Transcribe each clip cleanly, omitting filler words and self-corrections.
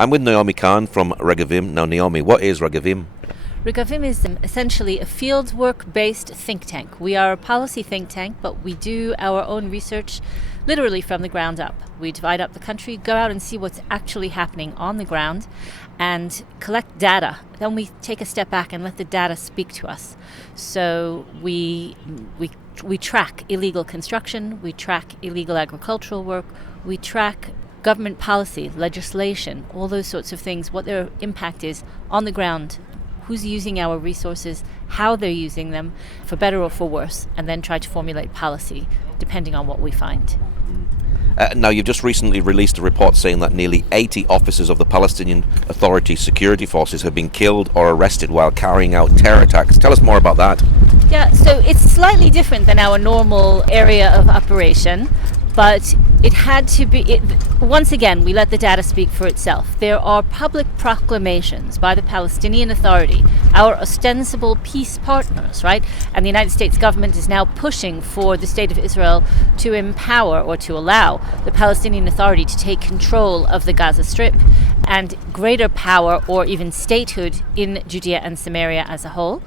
I'm with Naomi Kahn from Regavim. Now, Naomi, what is Regavim? Regavim is essentially a fieldwork-based think tank. We are a policy think tank, but we do our own research literally from the ground up. We divide up the country, go out and see what's actually happening on the ground, and collect data. Then we take a step back and let the data speak to us. So we track illegal construction, we track illegal agricultural work, we track government policy, legislation, all those sorts of things, what their impact is on the ground, who's using our resources, how they're using them, for better or for worse, and then try to formulate policy depending on what we find. Now, you've just recently released a report saying that nearly 80 officers of the Palestinian Authority security forces have been killed or arrested while carrying out terror attacks. Tell us more about that. Yeah, so it's slightly different than our normal area of operation, but it had to be, once again, we let the data speak for itself. There are public proclamations by the Palestinian Authority, our ostensible peace partners, right? And the United States government is now pushing for the State of Israel to empower or to allow the Palestinian Authority to take control of the Gaza Strip and greater power or even statehood in Judea and Samaria as a whole.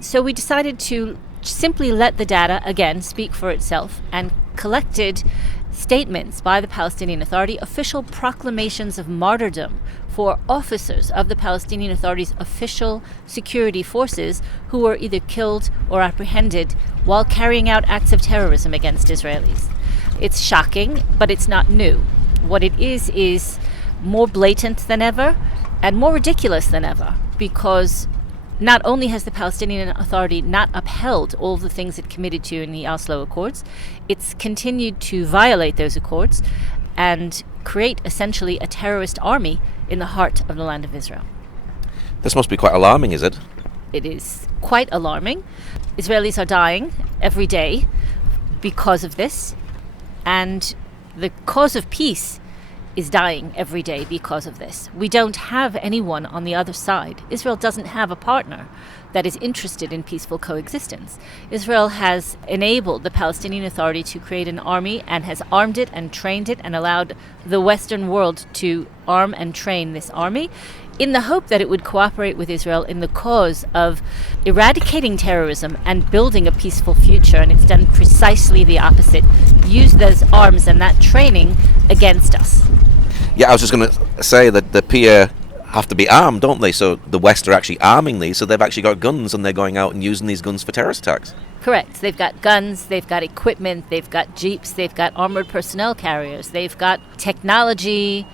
So we decided to simply let the data, again, speak for itself, and collected statements by the Palestinian Authority, official proclamations of martyrdom for officers of the Palestinian Authority's official security forces who were either killed or apprehended while carrying out acts of terrorism against Israelis. It's shocking, but it's not new. What it is more blatant than ever and more ridiculous than ever, because not only has the Palestinian Authority not upheld all of the things it committed to in the Oslo Accords, it's continued to violate those accords and create essentially a terrorist army in the heart of the land of Israel. This must be quite alarming, is it? It is quite alarming. Israelis are dying every day because of this, and the cause of peace is dying every day because of this. We don't have anyone on the other side. Israel doesn't have a partner that is interested in peaceful coexistence. Israel has enabled the Palestinian Authority to create an army and has armed it and trained it and allowed the Western world to arm and train this army in the hope that it would cooperate with Israel in the cause of eradicating terrorism and building a peaceful future. And it's done precisely the opposite. Used those arms and that training against us. Yeah, I was just going to say that the PA have to be armed, don't they? So the West are actually arming these, so they've actually got guns and they're going out and using these guns for terrorist attacks. Correct. They've got guns, they've got equipment, they've got jeeps, they've got armored personnel carriers, they've got technology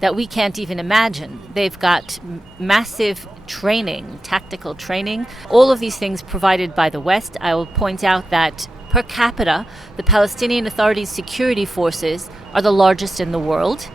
that we can't even imagine. They've got massive training, tactical training, all of these things provided by the West. I will point out that per capita, the Palestinian Authority's security forces are the largest in the world.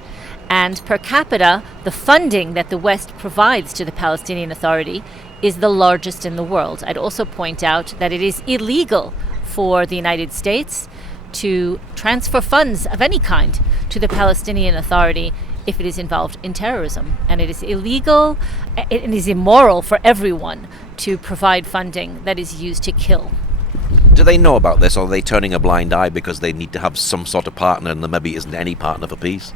And per capita, the funding that the West provides to the Palestinian Authority is the largest in the world. I'd also point out that it is illegal for the United States to transfer funds of any kind to the Palestinian Authority if it is involved in terrorism. And it is illegal, it is immoral for everyone to provide funding that is used to kill. Do they know about this, or are they turning a blind eye because they need to have some sort of partner and there maybe isn't any partner for peace?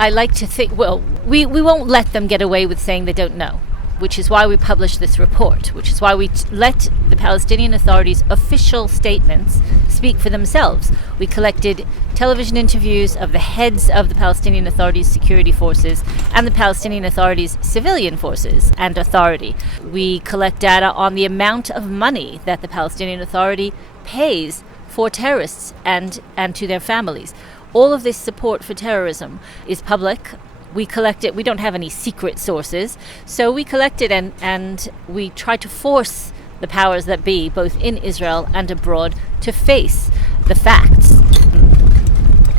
I like to think, well, we won't let them get away with saying they don't know, which is why we published this report, which is why we let the Palestinian Authority's official statements speak for themselves. We collected television interviews of the heads of the Palestinian Authority's security forces and the Palestinian Authority's civilian forces and authority. We collect data on the amount of money that the Palestinian Authority pays for terrorists and to their families. All of this support for terrorism is public. We collect it. We don't have any secret sources. So we collect it and we try to force the powers that be, both in Israel and abroad, to face the facts.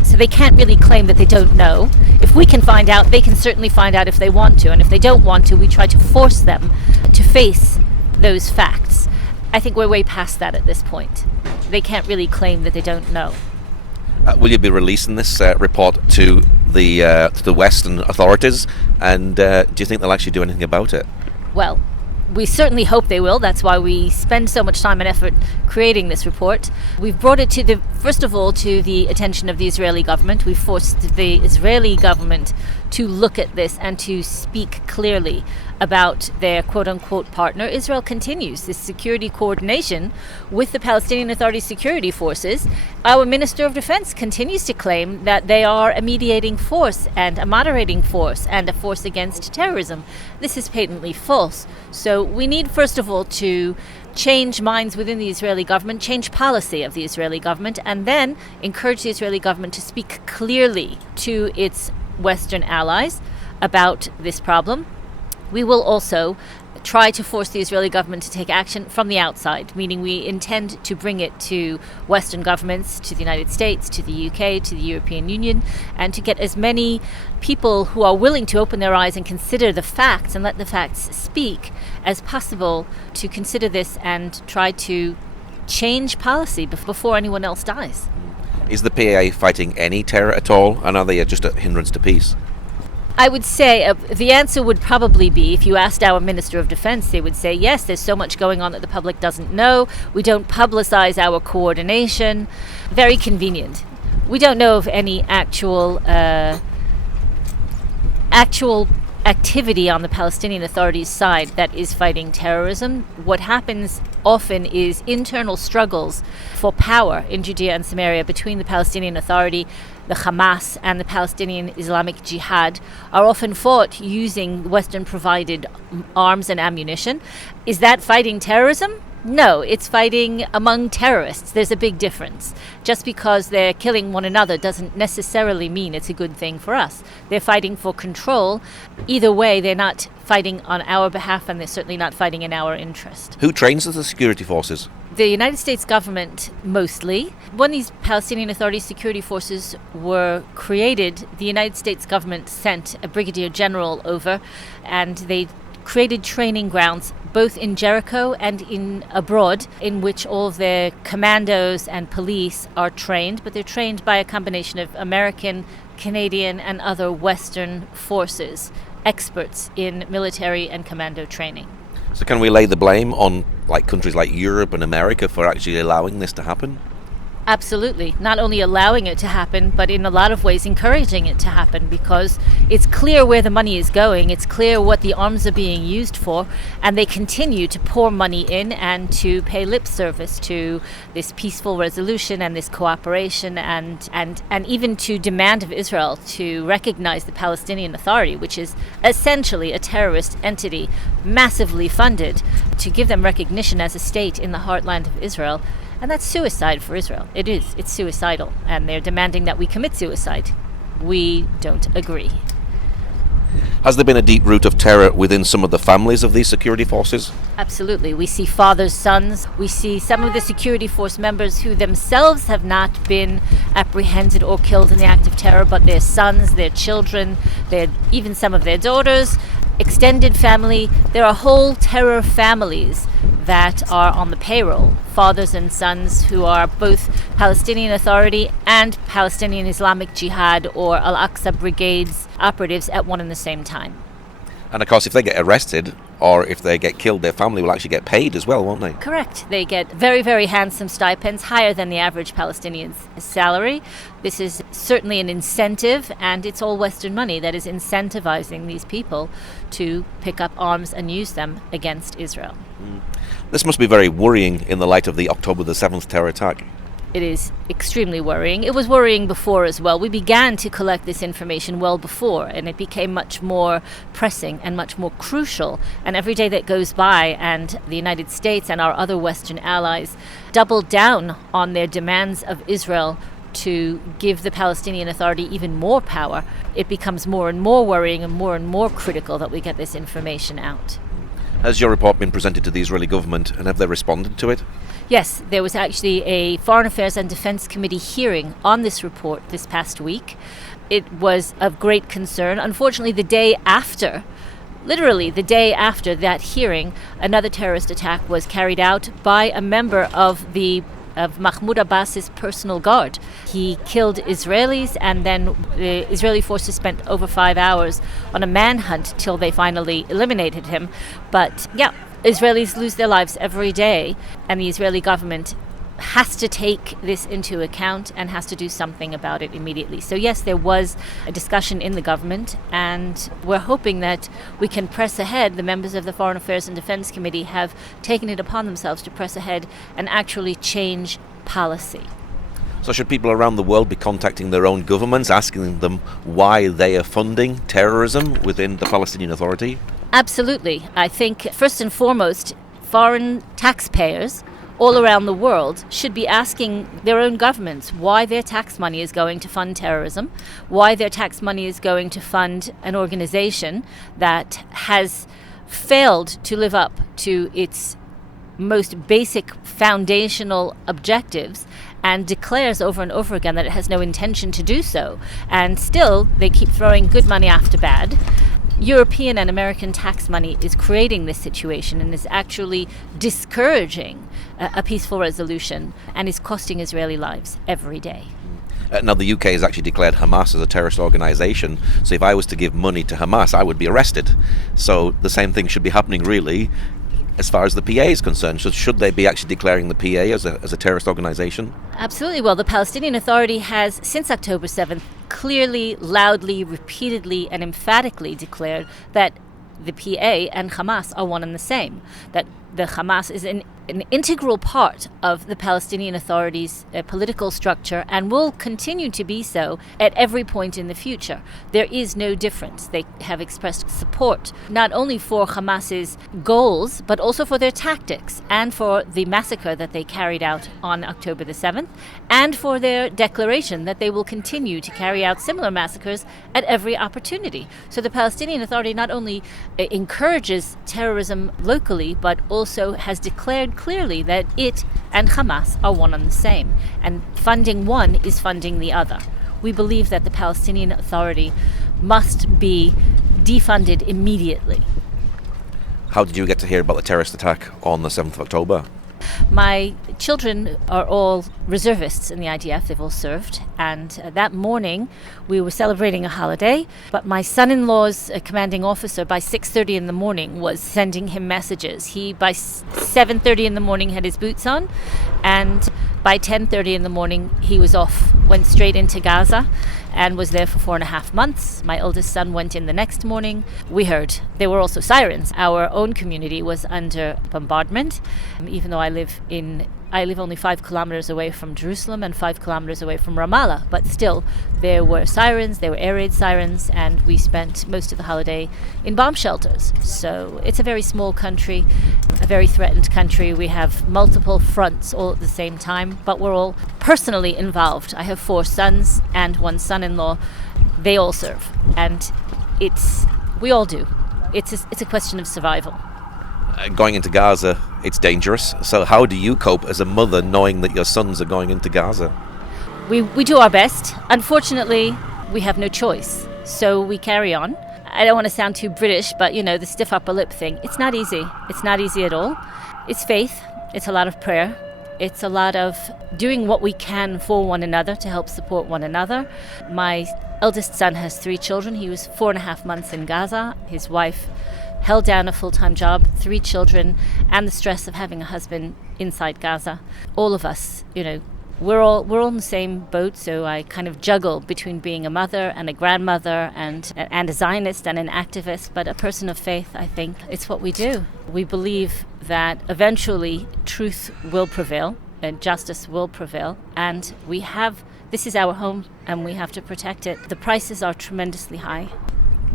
So they can't really claim that they don't know. If we can find out, they can certainly find out if they want to. And if they don't want to, we try to force them to face those facts. I think we're way past that at this point. They can't really claim that they don't know. Will you be releasing this report to the Western authorities, and do you think they'll actually do anything about it? Well, we certainly hope they will. That's why we spend so much time and effort creating this report. We've brought it to the first of all, to the attention of the Israeli government. We forced the Israeli government to look at this and to speak clearly about their quote-unquote partner. Israel continues this security coordination with the Palestinian Authority security forces. Our Minister of Defense continues to claim that they are a mediating force and a moderating force and a force against terrorism. This is patently false. So we need, first of all, to change minds within the Israeli government, change policy of the Israeli government, and then encourage the Israeli government to speak clearly to its Western allies about this problem. We will also try to force the Israeli government to take action from the outside, meaning we intend to bring it to Western governments, to the United States, to the UK, to the European Union, and to get as many people who are willing to open their eyes and consider the facts and let the facts speak as possible to consider this and try to change policy before anyone else dies. Is the PAA fighting any terror at all, and are they just a hindrance to peace? I would say the answer would probably be, if you asked our Minister of Defense, they would say, yes, there's so much going on that the public doesn't know. We don't publicize our coordination. Very convenient. We don't know of any actual activity on the Palestinian Authority's side that is fighting terrorism. What happens often is internal struggles for power in Judea and Samaria between the Palestinian Authority, the Hamas, and the Palestinian Islamic Jihad are often fought using Western-provided arms and ammunition. Is that fighting terrorism? No, it's fighting among terrorists. There's a big difference. Just because they're killing one another doesn't necessarily mean it's a good thing for us. They're fighting for control. Either way, they're not fighting on our behalf, and they're certainly not fighting in our interest. Who trains the security forces? The United States government, mostly. When these Palestinian Authority security forces were created, the United States government sent a brigadier general over, and they created training grounds both in Jericho and in abroad, in which all of their commandos and police are trained, but they're trained by a combination of American, Canadian, and other Western forces, experts in military and commando training. So can we lay the blame on countries like Europe and America for actually allowing this to happen? Absolutely. Not only allowing it to happen, but in a lot of ways encouraging it to happen, because it's clear where the money is going. It's clear what the arms are being used for, and they continue to pour money in and to pay lip service to this peaceful resolution and this cooperation and even to demand of Israel to recognize the Palestinian Authority, which is essentially a terrorist entity, massively funded, to give them recognition as a state in the heartland of Israel. And that's suicide for Israel. It is. It's suicidal. And they're demanding that we commit suicide. We don't agree. Has there been a deep root of terror within some of the families of these security forces? Absolutely. We see fathers, sons. We see some of the security force members who themselves have not been apprehended or killed in the act of terror, but their sons, their children, even some of their daughters, extended family. There are whole terror families that are on the payroll, fathers and sons who are both Palestinian Authority and Palestinian Islamic Jihad or Al-Aqsa Brigades operatives at one and the same time. And of course, if they get arrested or if they get killed, their family will actually get paid as well, won't they? Correct. They get very, very handsome stipends, higher than the average Palestinian's salary. This is certainly an incentive, and it's all Western money that is incentivizing these people to pick up arms and use them against Israel. This must be very worrying in the light of the October the 7th terror attack. It is extremely worrying. It was worrying before as well. We began to collect this information well before, and it became much more pressing and much more crucial. And every day that goes by and the United States and our other Western allies double down on their demands of Israel to give the Palestinian Authority even more power, it becomes more and more worrying and more critical that we get this information out. Has your report been presented to the Israeli government, and have they responded to it? Yes, there was actually a Foreign Affairs and Defense Committee hearing on this report this past week. It was of great concern. Unfortunately, literally the day after that hearing, another terrorist attack was carried out by a member of Mahmoud Abbas's personal guard. He killed Israelis, and then the Israeli forces spent over 5 hours on a manhunt till they finally eliminated him. But yeah, Israelis lose their lives every day, and the Israeli government has to take this into account and has to do something about it immediately. So yes, there was a discussion in the government, and we're hoping that we can press ahead. The members of the Foreign Affairs and Defense Committee have taken it upon themselves to press ahead and actually change policy. So should people around the world be contacting their own governments, asking them why they are funding terrorism within the Palestinian Authority? Absolutely. I think first and foremost, foreign taxpayers all around the world should be asking their own governments why their tax money is going to fund terrorism, why their tax money is going to fund an organization that has failed to live up to its most basic foundational objectives and declares over and over again that it has no intention to do so. And still, they keep throwing good money after bad. European and American tax money is creating this situation and is actually discouraging a peaceful resolution and is costing Israeli lives every day. Now, the UK has actually declared Hamas as a terrorist organisation, so if I was to give money to Hamas, I would be arrested. So the same thing should be happening, really, as far as the PA is concerned. So should they be actually declaring the PA as a terrorist organisation? Absolutely. Well, the Palestinian Authority has, since October 7th, clearly, loudly, repeatedly, and emphatically declared that the PA and Hamas are one and the same, that the Hamas is an integral part of the Palestinian Authority's political structure and will continue to be so at every point in the future. There is no difference. They have expressed support not only for Hamas's goals, but also for their tactics and for the massacre that they carried out on October the 7th, and for their declaration that they will continue to carry out similar massacres at every opportunity. So the Palestinian Authority not only encourages terrorism locally, but also has declared clearly that it and Hamas are one and the same, and funding one is funding the other. We believe that the Palestinian Authority must be defunded immediately. How did you get to hear about the terrorist attack on the 7th of October? My children are all reservists in the IDF. They've all served. And that morning, we were celebrating a holiday. But my son-in-law's commanding officer, by 6:30 in the morning, was sending him messages. He, by 7:30 in the morning, had his boots on. And by 10:30 in the morning, he was off, went straight into Gaza, and was there for 4.5 months. My oldest son went in the next morning. We heard there were also sirens. Our own community was under bombardment, even though I live only 5 kilometers away from Jerusalem and 5 kilometers away from Ramallah. But still, there were sirens, there were air raid sirens, and we spent most of the holiday in bomb shelters. So it's a very small country, a very threatened country. We have multiple fronts all at the same time, but we're all personally involved. I have 4 sons and 1 son-in-law. They all serve, and we all do. It's a question of survival. Going into Gaza, it's dangerous. So how do you cope as a mother knowing that your sons are going into Gaza? We do our best. Unfortunately, we have no choice. So we carry on. I don't want to sound too British, but the stiff upper lip thing. It's not easy. It's not easy at all. It's faith. It's a lot of prayer. It's a lot of doing what we can for one another to help support one another. My eldest son has 3 children. He was 4.5 months in Gaza. His wife held down a full-time job, 3 children, and the stress of having a husband inside Gaza. All of us, we're all in the same boat, so I kind of juggle between being a mother and a grandmother and a Zionist and an activist, but a person of faith, I think. It's what we do. We believe that eventually truth will prevail and justice will prevail, and this is our home and we have to protect it. The prices are tremendously high.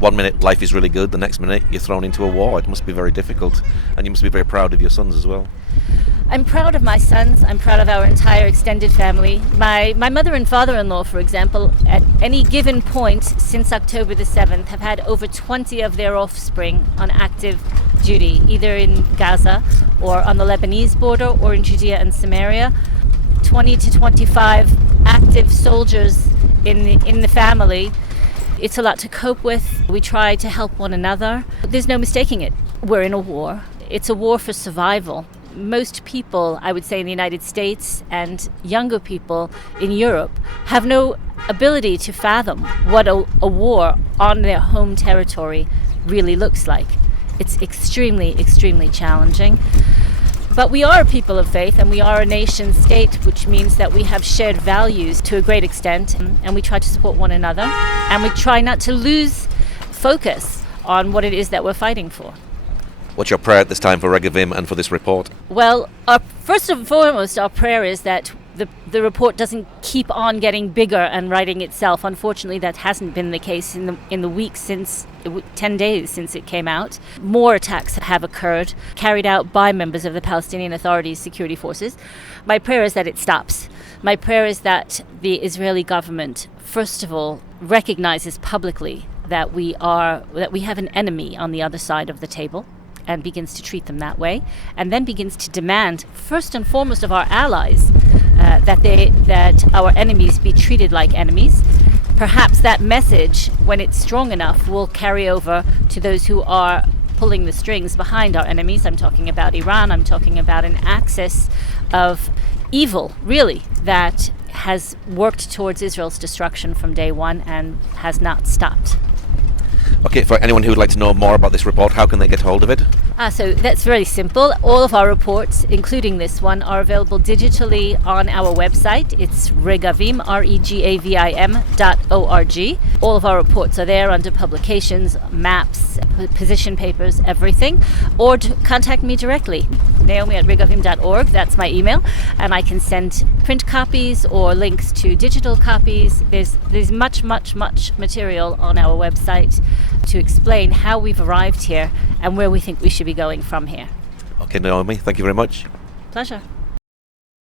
1 minute life is really good, the next minute you're thrown into a war. It must be very difficult, and you must be very proud of your sons as well. I'm proud of my sons. I'm proud of our entire extended family. My mother and father-in-law, for example, at any given point since October the 7th have had over 20 of their offspring on active duty, either in Gaza or on the Lebanese border or in Judea and Samaria. 20 to 25 active soldiers in the family. It's a lot to cope with. We try to help one another. There's no mistaking it. We're in a war. It's a war for survival. Most people, I would say in the United States and younger people in Europe, have no ability to fathom what a war on their home territory really looks like. It's extremely, extremely challenging. But we are a people of faith, and we are a nation state, which means that we have shared values to a great extent, and we try to support one another, and we try not to lose focus on what it is that we're fighting for. What's your prayer at this time for Regavim and for this report? Well, first and foremost, our prayer is that the report doesn't keep on getting bigger and writing itself. Unfortunately, that hasn't been the case in the weeks since 10 days since it came out. More attacks have occurred, carried out by members of the Palestinian Authority's security forces. My prayer is that it stops. My prayer is that the Israeli government, first of all, recognizes publicly that we have an enemy on the other side of the table, and begins to treat them that way, and then begins to demand, first and foremost, of our allies that our enemies be treated like enemies. Perhaps that message, when it's strong enough, will carry over to those who are pulling the strings behind our enemies. I'm talking about Iran. I'm talking about an axis of evil, really, that has worked towards Israel's destruction from day one and has not stopped. Okay, for anyone who would like to know more about this report, how can they get hold of it? So that's very simple. All of our reports, including this one, are available digitally on our website. It's Regavim, regavim.org. All of our reports are there under publications, maps, position papers, everything. Or contact me directly, Naomi@regavim.org. That's my email. And I can send print copies or links to digital copies. There's much material on our website to explain how we've arrived here and where we think we should be going from here. Okay, Naomi, thank you very much. Pleasure.